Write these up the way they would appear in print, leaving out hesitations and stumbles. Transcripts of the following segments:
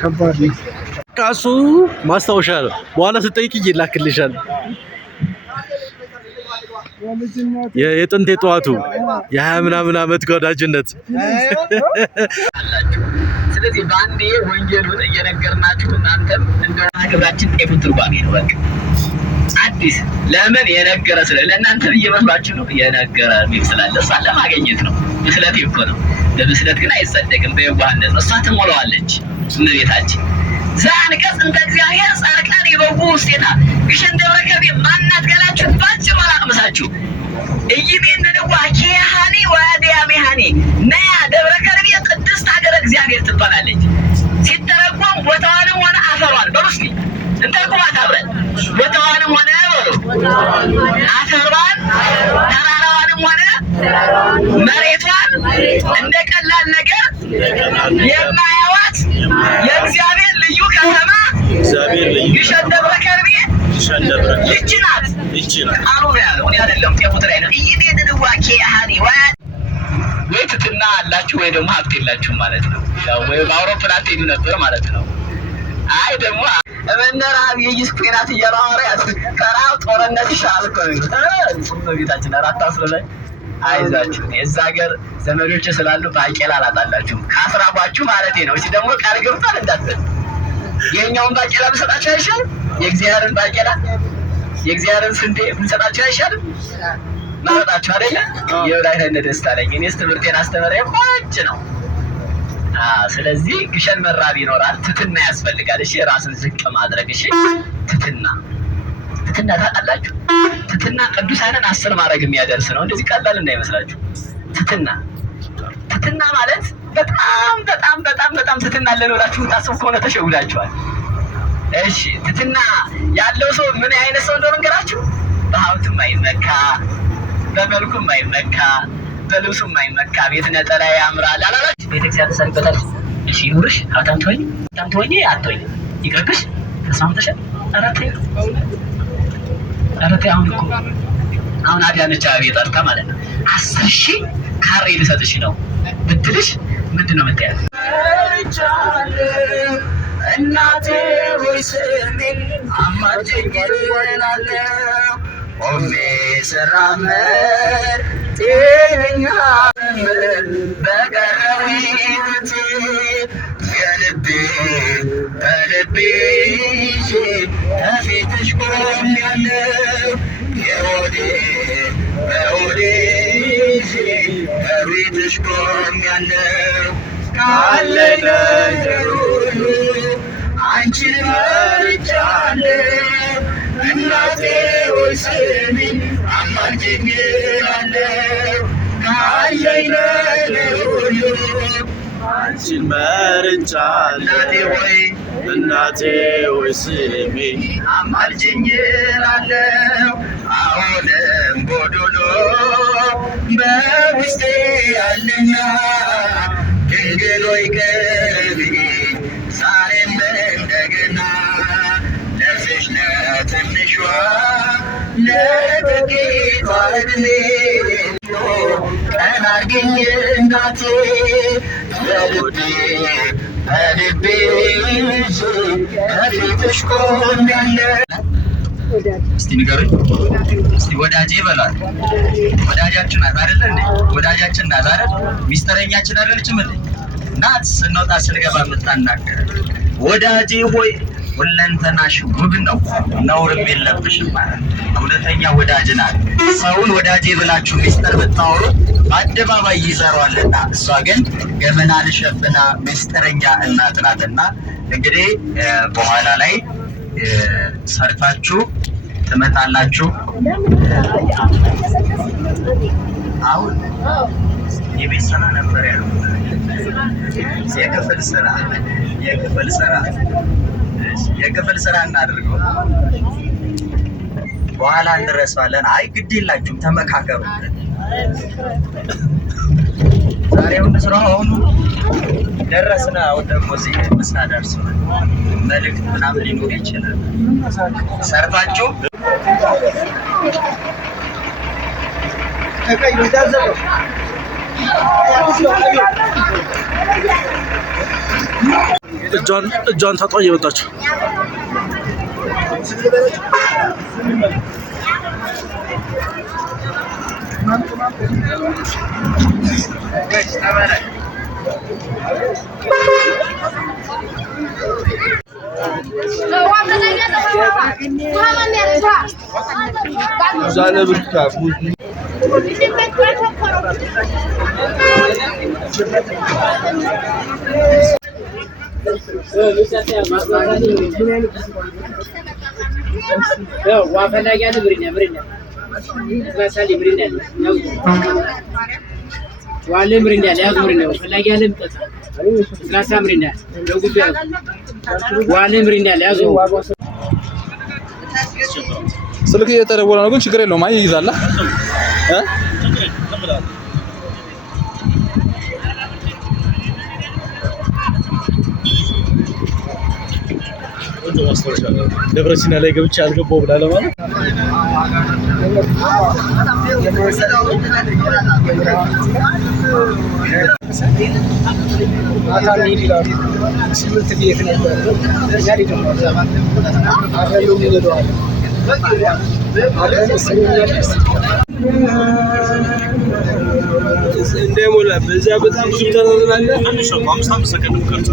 ከባድ ቃሱ ማስታወሻ ነው። በኋላ ስጠይቅ ይላክልሻል። የጥንት የጠዋቱ የ20 ምናምን ዓመት ወዳጅነት። ስለዚህ በአንዴ ወንጌሉን እየነገርናችሁ እናንተም እንደሆነ ግብራችን ጤፉ ትርጓሜ ነው። በቃ አዲስ ለምን የነገረ ስለ ለእናንተ እየመስሏችሁ ነው። የነገረ ሚል ስላለ እሷን ለማግኘት ነው። ምስለት እኮ ነው። በምስለት ግን አይጸደቅም። በየዋህነት እሷ ትሞላዋለች። እመቤታችን ዘአንቀጽ እንተ እግዚአብሔር ጻድቃን ይበጉ ውስቴታ ግሸን ደብረ ከርቤ ማናት ገላችሁ ባጭሩ አላቅምሳችሁ እይሜን ንዋ ኪያሃኒ ወዲያሜሃኒ ነያ ደብረ ከርቤ ቅድስት ሀገረ እግዚአብሔር ትባላለች። ሲተረጎም ቦታዋንም ሆነ አፈሯን በሉ እስኪ እንተርጉማት አብረን። ቦታዋንም ሆነ በሉ አፈሯን፣ ተራራዋንም ሆነ መሬቷን እንደ ቀላል ነገር የማያዋት የእግዚአብሔር ልዩ ከተማ ግሸን ደብረ ከርቤ ይህች ናት። ቃሉ ነው ያለው፣ እኔ አይደለም። ጤፉት ላይ ነው። እይቤን ንዋ ኪያሃኒ ወይ ትትና አላችሁ ወይ ደግሞ ሀብት የላችሁ ማለት ነው። ወይ በአውሮፕላን ትሄዱ ነበር ማለት ነው። አይ ደግሞ እመነራብ የይስ ኩናት እያራዋሪያት ከራው ጦርነት ይሻል እኮ ነው። ቤታችን አራት አስረ ላይ አይዛችሁ የዛ ሀገር ዘመዶች ስላሉ ባቄላ አላጣላችሁ ካስራባችሁ ማለት ነው። እሺ ደግሞ ቃል ገብቷል እንዳትል የኛውን ባቄላ ብሰጣችሁ አይሻል? የእግዚአብሔርን ባቄላ የእግዚአብሔርን ስንዴ ብንሰጣችሁ አይሻልም? ማለታችሁ አይደለ? የወላይታን ደስታ ላይ እኔስ ትምህርቴን አስተምሬ ቆጭ ነው። ስለዚህ ግሸን መራብ ይኖራል። ትትና ያስፈልጋል። እሺ ራስን ዝቅ ማድረግ። እሺ ትትና ታውቃላችሁ? ትትና ቅዱሳንን 10 ማድረግ የሚያደርስ ነው። እንደዚህ ቀላል እንዳይመስላችሁ። ትትና ማለት በጣም በጣም በጣም በጣም ትትና አለን ብላችሁ ታስቡ ከሆነ ተሸውዳችኋል። እሺ ትትና ያለው ሰው ምን አይነት ሰው እንደሆነ እንገራችሁ። በሀብቱም አይመካ፣ በመልኩም አይመካ፣ በልብሱም አይመካ፣ ቤት ነጠላ ያምራል አላላችሁ? ቤተክርስቲያን ተሰርበታል። እሺ ይኑርሽ፣ ሀብታም ትሆኚ አትሆኚ ይቅርብሽ፣ ተስማምተሻል? ኧረ ተይ አሁን አዳነች አቤት ጠርታ ማለት ነው 10,000 ካሬ ልሰጥሽ ነው ብትልሽ ምንድን ነው የምትያት? እናቴ ወይ ስሜን አማርጀኝ እላለሁ ቆሜ ስራመድ ጤነኛ በቀረው ሕይወቴ በልቤ ይዤ ከፊትሽ ቆሜያለሁ በሆዴ ይዤ ከፊትሽ ቆሜያለሁ ካለኝ ነገር ሁሉ አንቺን መርጫለሁ እናቴ ሆይ ስሚኝ አማልጅኝ እላለሁ ካለኝ ነገር ሁሉ አንቺን መርጫለሁ እናቴ ሆይ ስሚኝ አማልጅኝ እላለሁ አሁንም ጎዶሎ በውስጤ ያለና ድንግል ሆይ ቅረቢኝ ዛሬም እንደገና ለዚች ለትንሿ ለጥቂቷ ዕድሜ ቀና አድርጊኝ እናቴ በልቤ ይዤ ከፊትሽ ቆሜያለሁ። እስቲ ንገሩኝ፣ እስቲ ወዳጄ በሏት። ወዳጃችን ናት አይደለ እንዴ? ወዳጃችን ናት አይደል? ሚስጥረኛችን አይደለችም እንዴ? ናት። ስንወጣ ስንገባ የምታናገር ወዳጄ ሆይ ሁለንተናሽ ውብ ነው፣ ነውርም የለብሽም ማለት እውነተኛ ወዳጅ ናት። ሰውን ወዳጄ ብላችሁ ሚስጥር ብታወሩ በአደባባይ ይዘሯልና፣ እሷ ግን ገመናን ሸፍና ሚስጥረኛ እናት ናትና እንግዲህ በኋላ ላይ ሰርታችሁ ትመጣላችሁ። አሁን የቤት ስራ ነበር ያለው፣ የክፍል ስራ እናድርገው፣ በኋላ እንረሳለን። አይ ግድ የላችሁም ተመካከሩ። ዛሬውን ስራው አሁን ደረስና አሁን ደግሞ እዚህ ምሳ ደርሰናል። መልዕክት ምናምን ሊኖር ይችላል። ሰርታችሁ እጇን ታጥባ እየመጣች ዋለም ብሪንዳል ያዝ ብሪንዳል ፈላጊ ያለም ጠጣ ስላሳ ብሪንዳል ለጉብ ያዝ ዋለም ብሪንዳል ያዝ ስልክ እየተደወለ ነው ግን ችግር የለውም። አይ ይይዛል ደብረ ሲና ላይ ገብቼ አልገባው ብላ ለማለት እንደሞላ በዛ በጣም ብዙ ተናናለ አንድ ሰው 55 ሰከንድ ቀርቶ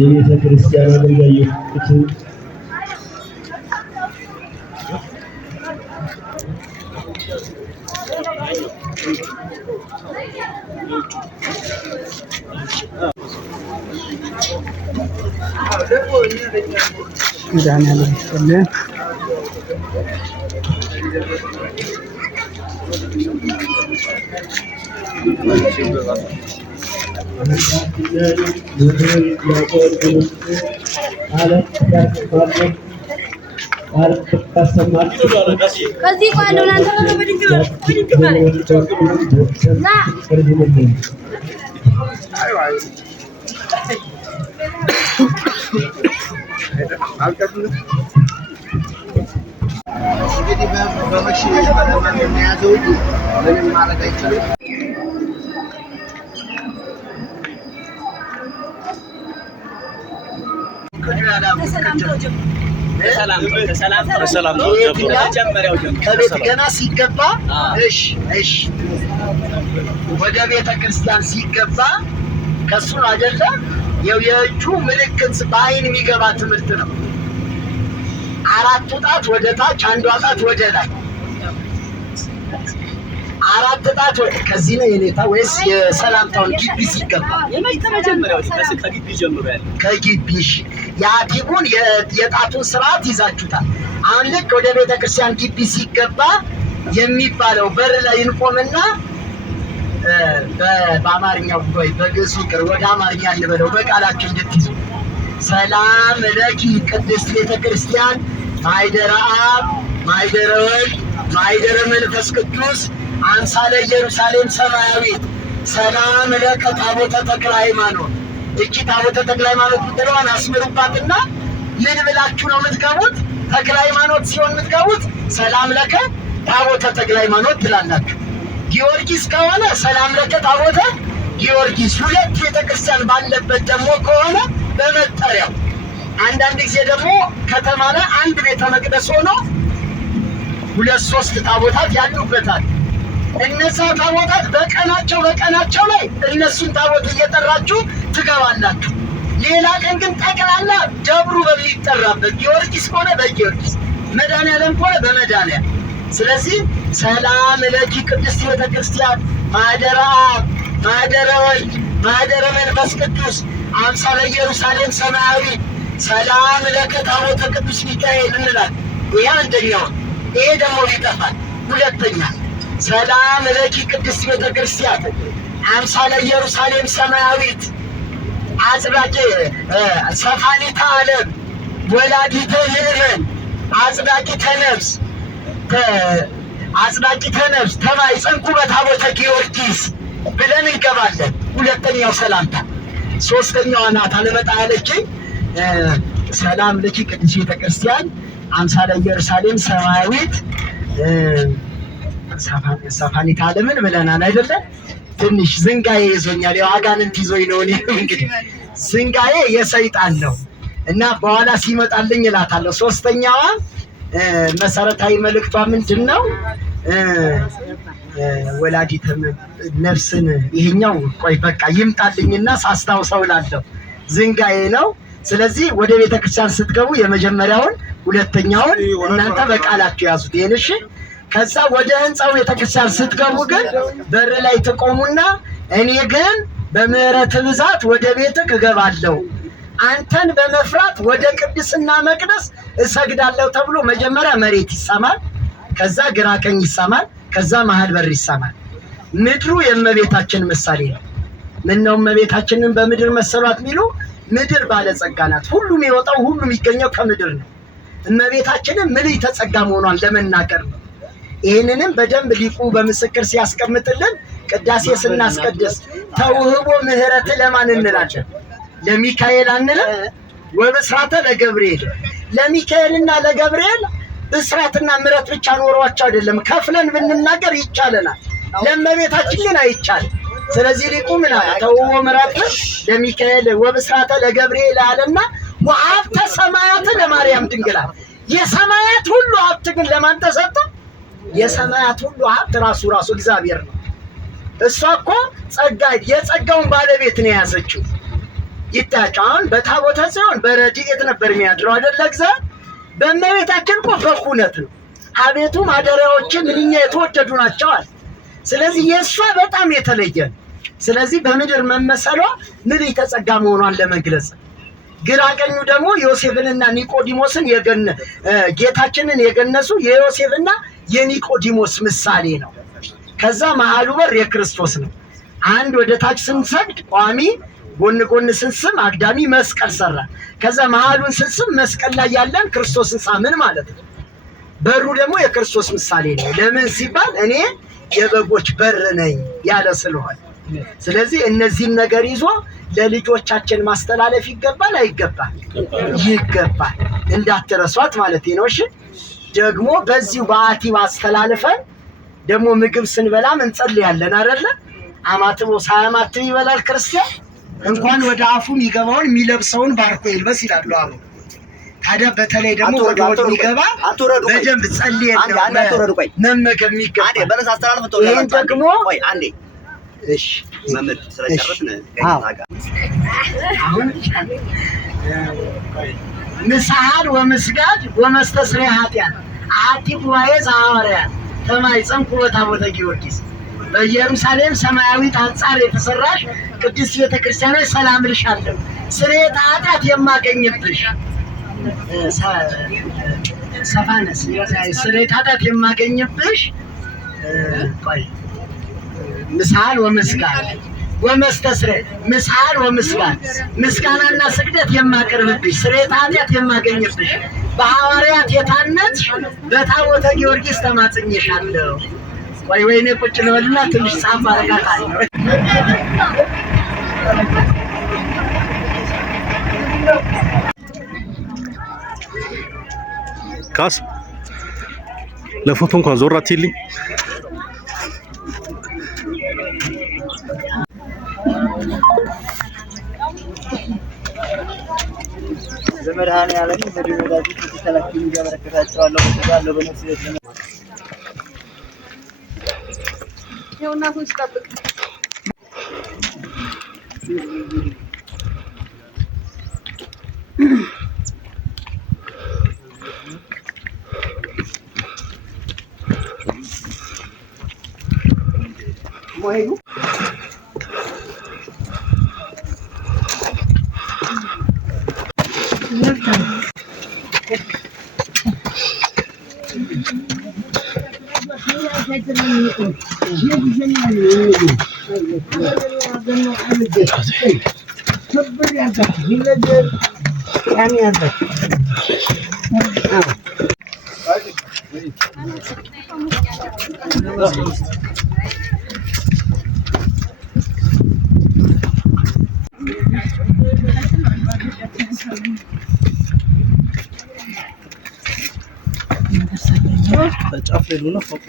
የቤተ ክርስቲያን አገልጋዮች ከዚህ ቋለው ናንተ ወድጅ ማለት ና እንግዲህ በመሽ በለማን የሚያዘው ምንም ማለት አይችልም። ከቤት ገና ሲገባ እሺ ወደ ቤተ ክርስቲያን ሲገባ ከሱ አይደለ የእጁ ምልክት በአይን የሚገባ ትምህርት ነው። 4 ጣት ወደ ታች፣ 1 ጣት ወደ ላይ። 4 ጣት ከዚህ ነው የኔታ ወይስ የሰላምታውን ግቢ ሲገባ? የመጀመሪያው ከግቢ ጀምሮ ያለ ከግቢ የአቲቡን የጣቱን ስርዓት ይዛችሁታል። አሁን ልክ ወደ ቤተክርስቲያን ግቢ ሲገባ የሚባለው በር ላይ እንቆምና በአማርኛው ወይ በግዕዙ ቅር ወደ አማርኛ እንበለው በቃላችሁ እንድትይዙ ሰላም ለኪ ቅድስት ቤተክርስቲያን ማይደረ አብ ማይደረ ወልድ ማይደረ መንፈስ ቅዱስ አምሳለ ኢየሩሳሌም ሰማያዊት ሰላም ለከ ታቦተ ተክለ ሃይማኖት። እቺ ታቦተ ተክለ ሃይማኖት ብትለዋን አስምሩባትና ምን ብላችሁ ነው የምትገቡት? ተክለ ሃይማኖት ሲሆን የምትገቡት ሰላም ለከ ታቦተ ተክለ ሃይማኖት ትላላችሁ። ጊዮርጊስ ከሆነ ሰላም ለከ ታቦተ ጊዮርጊስ። ሁለት ቤተክርስቲያን ባለበት ደግሞ ከሆነ በመጠሪያው። አንዳንድ ጊዜ ደግሞ ከተማ ላይ አንድ ቤተ መቅደስ ሆኖ 2-3 ታቦታት ያሉበታል። እነዛ ታቦታት በቀናቸው ላይ እነሱን ታቦት እየጠራችሁ ትገባላችሁ። ሌላ ቀን ግን ጠቅላላ ደብሩ በሚጠራበት ጊዮርጊስ ከሆነ በጊዮርጊስ፣ መድኃኔዓለም ከሆነ በመድኃኔዓለም። ስለዚህ ሰላም ለኪ ቅድስት ቤተክርስቲያን ማህደረ አብ ማህደረ ወልድ ማህደረ መንፈስ ቅዱስ አምሳለ ኢየሩሳሌም ሰማያዊ ሰላም ለከ ታቦተ ቅዱስ ሚካኤል እንላለን። ይሄ አንደኛው። ይሄ ደግሞ ይጠፋል። ሁለተኛ ሰላም ለኪ ቅድስት ቤተክርስቲያን አምሳለ ኢየሩሳሌም ሰማያዊት አጽዳቂ ሰፋኒተ ዓለም ወላዲተ ምእመን አጽዳቂተ ነፍስ ተባይ ጽንኩ በታቦተ ጊዮርጊስ ብለን እንገባለን። ሁለተኛው ሰላምታ። ሶስተኛዋ ናት አለመጣ ያለችኝ ሰላም ለኪ ቅድስት ቤተክርስቲያን አምሳለ ኢየሩሳሌም ሰማያዊት ሰፋኒተ ዓለምን ብለናል አይደለ? ትንሽ ዝንጋዬ ይዞኛል። ያው አጋንንት ይዞኝ ነው። እኔ እንግዲህ ዝንጋዬ የሰይጣን ነው እና በኋላ ሲመጣልኝ እላታለሁ። ሶስተኛዋ መሰረታዊ መልእክቷ ምንድን ነው? ወላዲተ ነፍስን ይሄኛው ቆይ በቃ ይምጣልኝና ሳስታውሰው እላለሁ። ዝንጋዬ ነው። ስለዚህ ወደ ቤተክርስቲያን ስትገቡ የመጀመሪያውን ሁለተኛውን እናንተ በቃላችሁ ያዙት። ይሄን እሺ። ከዛ ወደ ህንፃው ቤተክርስቲያን ስትገቡ ግን በር ላይ ትቆሙና እኔ ግን በምህረት ብዛት ወደ ቤትህ እገባለሁ፣ አንተን በመፍራት ወደ ቅድስና መቅደስ እሰግዳለሁ ተብሎ መጀመሪያ መሬት ይሳማል፣ ከዛ ግራ ቀኝ ይሳማል፣ ከዛ መሀል በር ይሳማል። ምድሩ የእመቤታችን ምሳሌ ነው። ምነው እመቤታችንን በምድር መሰሏት የሚሉ ምድር ባለጸጋ ናት። ሁሉም የወጣው ሁሉም የሚገኘው ከምድር ነው። እመቤታችንን ምልዕተ ተጸጋ መሆኗን ለመናገር ነው። ይህንንም በደንብ ሊቁ በምስክር ሲያስቀምጥልን ቅዳሴ ስናስቀድስ ተውህቦ ምህረት ለማን እንላለን? ለሚካኤል አንልም? ወብስራተ ለገብርኤል። ለሚካኤልና ለገብርኤል ብስራትና ምሕረት ብቻ ኖሯቸው አይደለም፣ ከፍለን ብንናገር ይቻለናል። ለእመቤታችን ግን አይቻልም። ስለዚህ ሊቁ ምን አለ? ተውህቦ ምህረት ለሚካኤል ወብስራተ ለገብርኤል አለና ወሀብተ ሰማያት ለማርያም ድንግል። የሰማያት ሁሉ ሀብት ግን ለማን ተሰጠ? የሰማያት ሁሉ ሀብት ራሱ እግዚአብሔር ነው። እሷ እኮ ጸጋ የጸጋውን ባለቤት ነው የያዘችው። ይታያቸው አሁን በታቦተ ጽዮን በረድኤት ነበር የሚያድረው አይደለ? እግዚአብሔር በእመቤታችን እኮ በኩነት ነው። አቤቱ ማደሪያዎች ምንኛ የተወደዱ ናቸዋል። ስለዚህ የእሷ በጣም የተለየ ነው። ስለዚህ በምድር መመሰሏ ምልዕተ ተጸጋ መሆኗን ለመግለጽ፣ ግራ ቀኙ ደግሞ ዮሴፍንና ኒቆዲሞስን ጌታችንን የገነሱ የዮሴፍና የኒቆዲሞስ ምሳሌ ነው። ከዛ መሀሉ በር የክርስቶስ ነው። አንድ ወደ ታች ስንሰግድ ቋሚ፣ ጎን ጎን ስንስም አግዳሚ መስቀል ሰራ። ከዛ መሀሉን ስንስም መስቀል ላይ ያለን ክርስቶስን ሳምን ማለት ነው። በሩ ደግሞ የክርስቶስ ምሳሌ ነው። ለምን ሲባል እኔ የበጎች በር ነኝ ያለ ስለሆነ። ስለዚህ እነዚህን ነገር ይዞ ለልጆቻችን ማስተላለፍ ይገባል አይገባል? ይገባል። እንዳትረሷት ማለት ነው። እሺ ደግሞ በዚሁ በአቲባ አስተላልፈን ደግሞ ምግብ ስንበላም እንጸልያለን አይደለ? አማትቦ ሳያማትብ ይበላል ክርስቲያን። እንኳን ወደ አፉ የሚገባውን የሚለብሰውን ባርኮ ይልበስ ይላሉ። አሁን ታዲያ በተለይ ደግሞ ወደ ሆድ የሚገባ በደንብ ጸልየን መመገብ የሚገባ ይህን ደግሞ እሺ መምህር ስለጨረስን አሁን ንስሐን ወምስጋድ ወመስተስሪያ ኃጢአት አሐቲ ጉባኤ ዘሐዋርያት ተማይጸንኩ በታቦተ ጊዮርጊስ በኢየሩሳሌም ሰማያዊት አንጻር የተሰራሽ ቅድስት ቤተክርስቲያን ሰላም ልሻለሁ። ስርየተ ኃጢአት የማገኝብሽ ሰፋነስ ስርየተ ኃጢአት የማገኝብሽ ምስሐን ወምስጋድ ወመስተስሪያ ምስሐን ወምስጋድ ምስጋናና ስግደት የማቀርብብሽ ስርየተ ኃጢአት የማገኝብሽ በሐዋርያት የታነጽሽ በታቦተ ጊዮርጊስ ተማጽኜሻለሁ። ወይኔ ቁጭ ልበልና ትንሽ ጻፍ አረጋታለሁ። ካስ ለፎቶ እንኳን ዞር አትይልኝ። ዘመድኃኔዓለም መድኃኒታችን ተከላክሉ ያበረከታቸዋለሁ ተባለው በነፍስ ይተነ ይኸውና ሁሉ ጠብቅ ሞይሉ ጫፍ ላይ ነው ፎቶ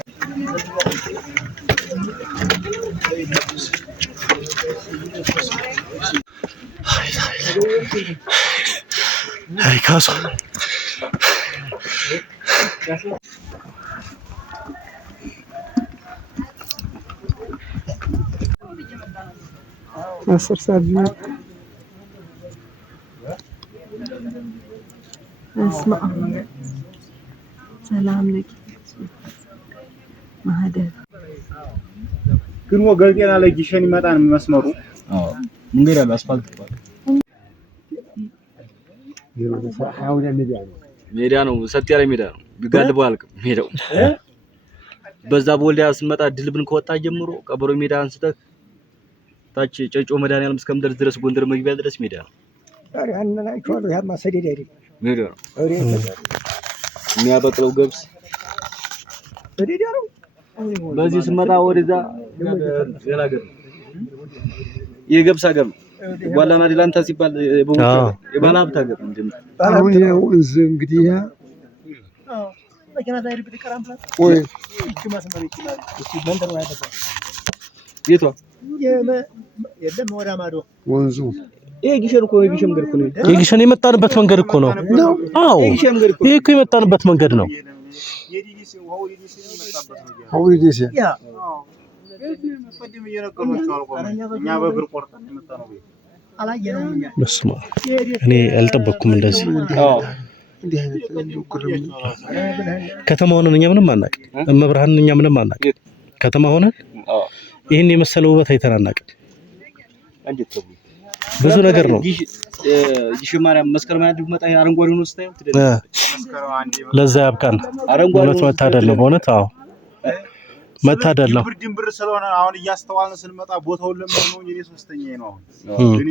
አይ ካሱ አስር ሰዓት ነው اسمع سلام لك ማህደር ግን ወገርጤና ለጊሸን ይመጣን መስመሩ መንገድ ያለው አስፋልት ሜዳ ነው። ሰጥ ያለ ሜዳ ነው። ቢጋልበው አልቅ ሜዳው በዛ ቦልዲያ ስመጣ ድልብን ከወጣ ጀምሮ ቀበሮ ሜዳ አንስተህ ታች ጨጮ መድኃኒዓለም እስከምደርስ ድረስ ጎንደር መግቢያ ድረስ ሜዳ ነው። ታዲያ አንናይቷል ያማ ሰደድ አይደል ሜዳ ነው የሚያበቅለው ገብስ ሰደድ ያለው በዚህ ስመጣ ወደዛ ሌላ ሀገር የገብስ ሀገር ነው። ዋላና ዲላንታ ሲባል የባለ ሀብት ሀገር ነው። አሁን ወንዝ እንግዲህ መኪና ዛሬ ብትቀራምጣ ወይ እቺ ማስመር ይችላል። እቺ መንደር ነው ያለው የቷ የለም ወደ ማዶ ወንዙ ይሄ ጊሸን እኮ የጊሸን መንገድ እኮ ነው። የጊሸን የመጣንበት መንገድ እኮ ነው። አዎ ይሄ እኮ የመጣንበት መንገድ ነው። የዲዲሲ ወው ዲዲሲ መጣበት ነው። አዎ ዲዲሲ ያ ቀደም እየነገርኳቸው አልቆመም። እኛ በእግር ቆርጠን የመጣ ነው። አላየንም። በስመ አብ እኔ አልጠበቅኩም እንደዚህ። አዎ እንዲህ አይነት ከተማ ሆነን እኛ ምንም አናውቅ። እመብርሃን እኛ ምንም አናውቅ። ከተማ ሆነን ይሄን የመሰለ ውበት አይተን አናውቅ። ብዙ ነገር ነው። ጊሸን ማርያም መስከረም አንድ መጣ አረንጓዴ ሆኖ ስታየው ለዛ ያብቃን። በእውነት መታደል ነው። በእውነት አዎ መታደል ነው። ብርድን ብር ስለሆነ አሁን እያስተዋልን ስንመጣ ቦታውን ለምን ነው እንጂ ሶስተኛዬ ነው አሁን ግን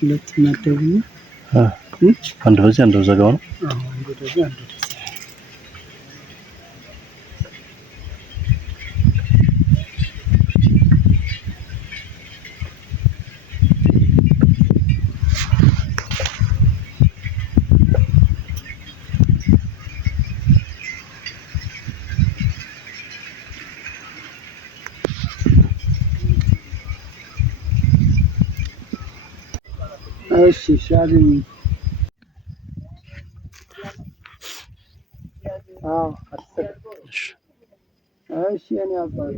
ሁለት ማደቡ አንድ በዚህ አንድ ዘጋው ነው። እሺ ሻልኝ እሺ እኔ አባቴ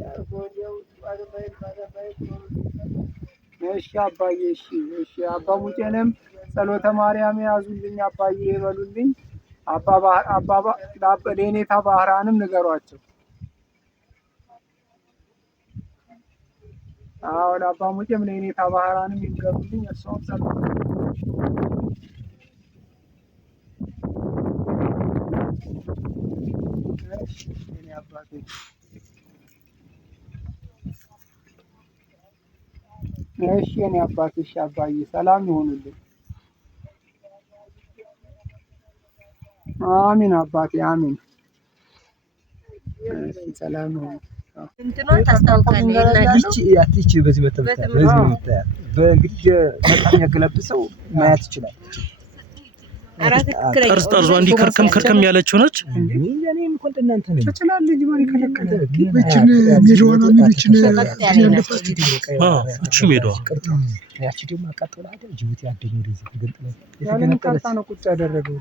እሺ አባዬ እሺ አባ ሙጬንም ጸሎተ ማርያም ያዙልኝ አባዬ ይበሉልኝ። አባ ለኔታ ባህራንም ንገሯቸው። አዎ ለአባ ሙጬም ለኔታ ባህራንም ይንገሩልኝ። እሷም ጸሎት እኔ አባቴ እሺ እኔ አባቴ እሺ አባዬ ሰላም ይሁንልኝ። አሚን አባቴ አሚን። ሰላም ይሁን። እንትኗን ታስታውቃለች። ይቺ በዚህ መተምታ በዚህ መተያ በእንግዲህ በጣም ያገለብሰው ማየት ይችላል። ጠርዝ እንዲህ ከርከም ያለችው ነች። እኔም እንኳን እናንተ ነኝ ትችላለህ ጅማሪ ከለከለ እቺን ሜዳዋን እቺን ያለፈች እቺ ሜዳዋ ያቺ ደግሞ አቃጥላ አይደል ጅቡቲ አደኝ ወደዚህ ተገንጥለ ያንን ቀርታ ነው ቁጭ ያደረገው።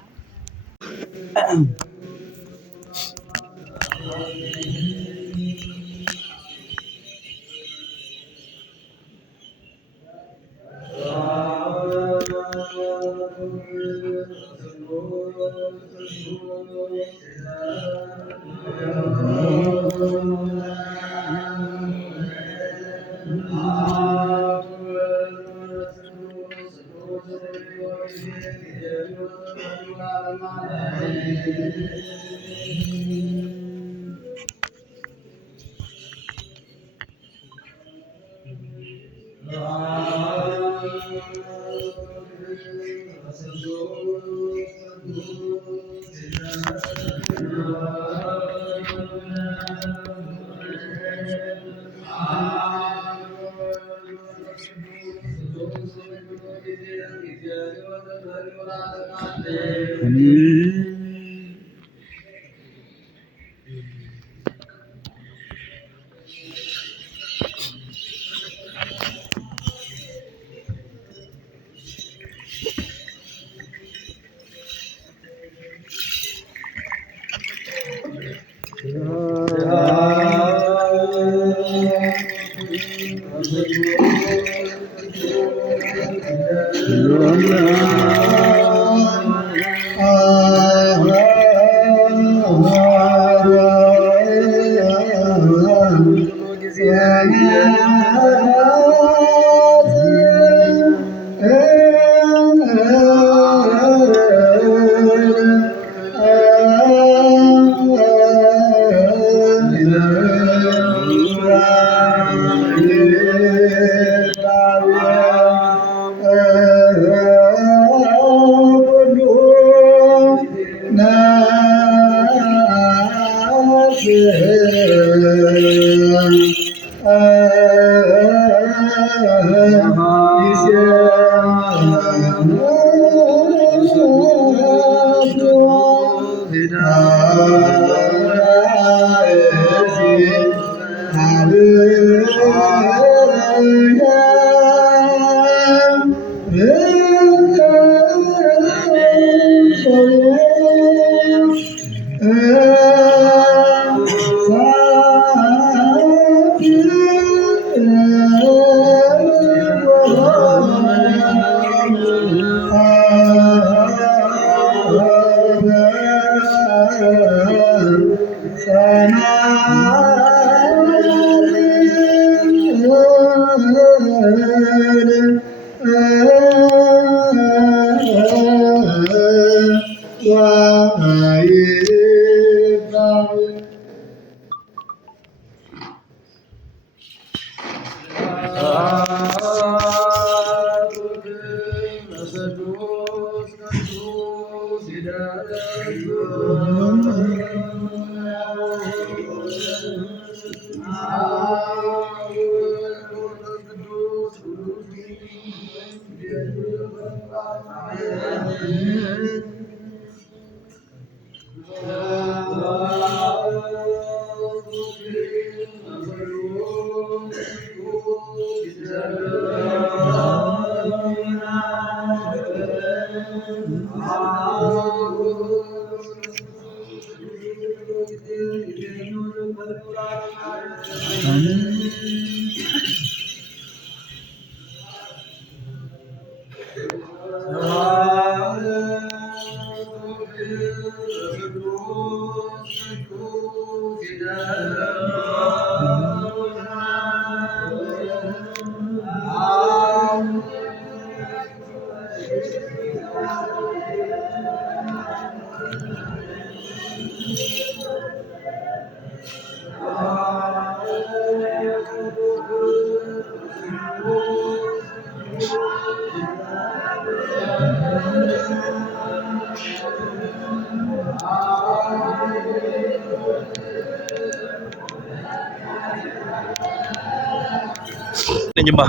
ነኝማ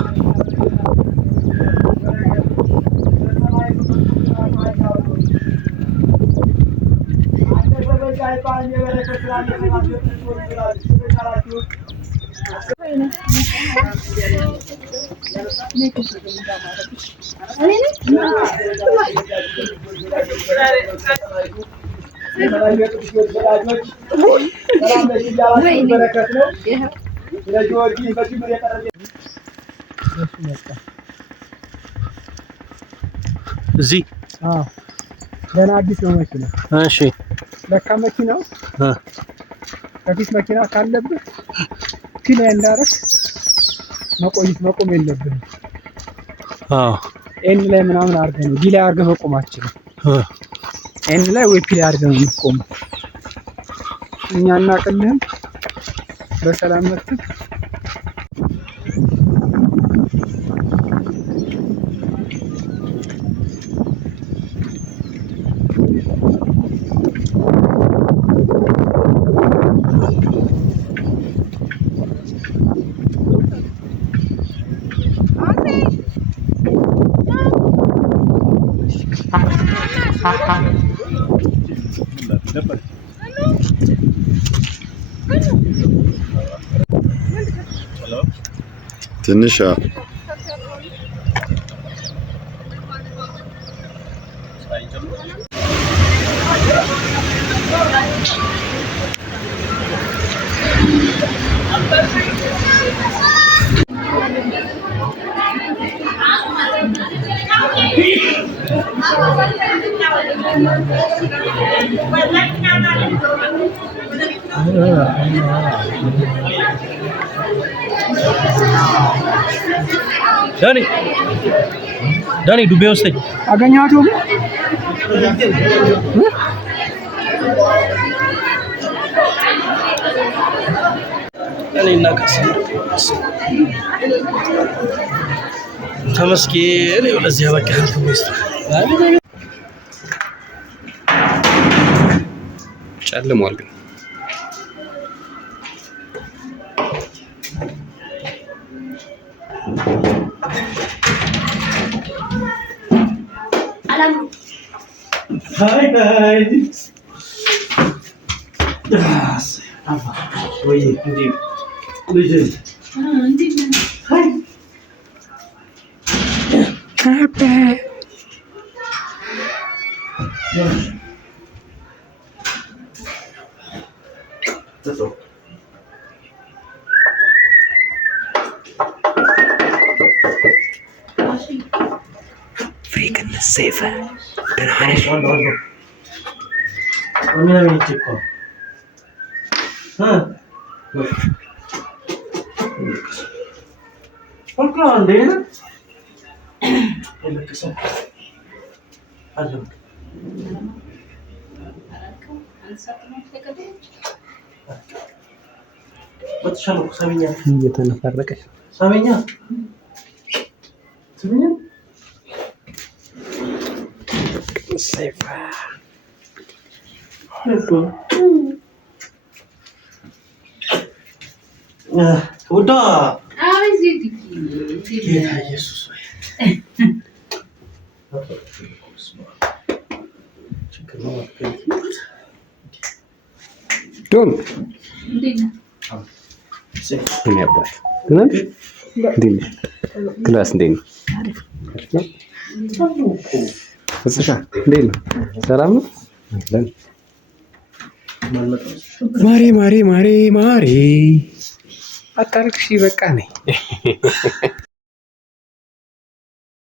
እዚህ ገና አዲስ ነው መኪና። እሺ ለካ መኪናው ከፊት መኪና ካለብህ ፒል እንዳረክ መቆም የለብህም። ኤን ላይ ምናምን አድርገህ ነው ዲላይ አድርገህ መቆም አትችልም። ኤን ላይ ወይ ፒል አድርገህ ነው የምትቆመው። እኛ እናቅልህም በሰላም መጥተህ ትንሽ ዳኒ ዱቤ ወስደኝ አገኛቸው እኔና ቀስ ተመስገን ለዚህ በቃ ጨልሟል ግን Hi guys. Yes. Wait, listen. Hi. Happy. That's all. Freaking safe. እየተነፈረቀች ሰሜኛ ሰሜኛ ሰይፋ ውዳ ጌታ ኢየሱስ ዶን ምን ያባል ግን ክላስ እንዴት ነው? ፍስሻ እንዴት ነው? ሰላም ነው? ማሬ ማሬ ማሬ ማሬ አታልቅሽ፣ በቃ ነኝ